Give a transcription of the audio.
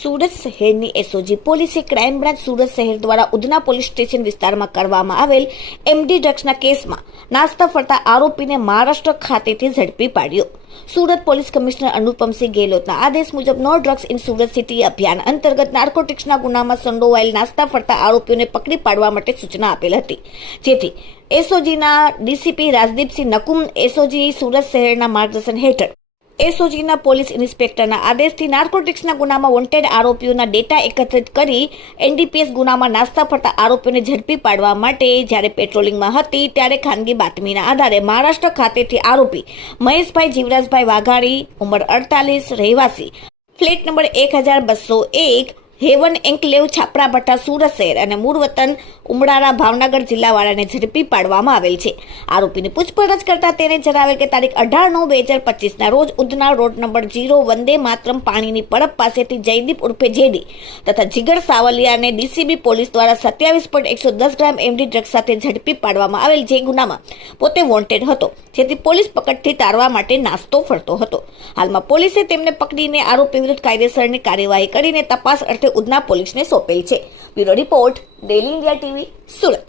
સુરત શહેરની એસઓજી પોલીસે crime branch Surat શહેર દ્વારા ઉધના પોલીસ સ્ટેશન વિસ્તારમાં કરવામાં આવેલ એમડી ડ્રગ્સના કેસમાં નાસ્તા ફરતા આરોપીને મહારાષ્ટ્ર ખાતેથી ઝડપી પાડ્યો। સુરત પોલીસ કમિશનર અનુપમસિંહ ગેહલોતના આદેશ મુજબ no drugs in Surat city અભિયાન અંતર્ગત નાર્કોટિક્સના ગુનામાં સંડોવાયેલ નાસ્તા ફરતા આરોપીઓને પકડી પાડવા માટે સૂચના આપેલ હતી, જેથી એસઓજીના ડીસીપી રાજદીપસિંહ નકુમ એસઓજી સુરત શહેરના માર્ગદર્શન હેઠળ એસઓજીના પોલીસ ઇન્સ્પેક્ટરના આદેશથી નાર્કોટિક્સના ગુનામાં વોન્ટેડ આરોપીઓના ડેટા એકત્રિત કરી એનડીપીએસ ગુનામાં નાસ્તા ફરતા આરોપીઓને ઝડપી પાડવા માટે જ્યારે પેટ્રોલિંગમાં હતી ત્યારે ખાનગી બાતમીના આધારે મહારાષ્ટ્ર ખાતેથી આરોપી મહેશભાઈ જીવરાજભાઈ વાઘાણી ઉંમર 48 રહેવાસી ફ્લેટ નંબર 1201 હેવન એન્કલેવ છાપરા ભટ્ટા સુરત શહેર અને મૂળ વતન ઉમરાળા ભાવનગર જિલ્લાવાળાને ઝડપી પાડવામાં આવેલ છે। આરોપીની પૂછપરછ કરતા તેને જણાવેલ કે તારીખ 18/9/2025 રોજ ઉધના રોડ નંબર 0 વંદે માતરમ પાણીની પડપ પાસેથી જયદીપ ઉર્ફે જેડી તથા જીગર સાવલિયાને ડીસીબી પોલીસ દ્વારા 27.110 ગ્રામ એમડી ડ્રગ્સ સાથે ઝડપી પાડવામાં આવેલ, જે ગુનામાં પોતે વોન્ટેડ હતો, જેથી પોલીસ પકડથી તારવા માટે નાસ્તો ફરતો હતો। હાલમાં પોલીસે તેમને પકડીને આરોપી વિરુદ્ધ કાયદેસરની કાર્યવાહી કરીને તપાસ અર્થે ઉધના પોલીસને સોંપેલ છે। Bureau report, daily India TV, Surat.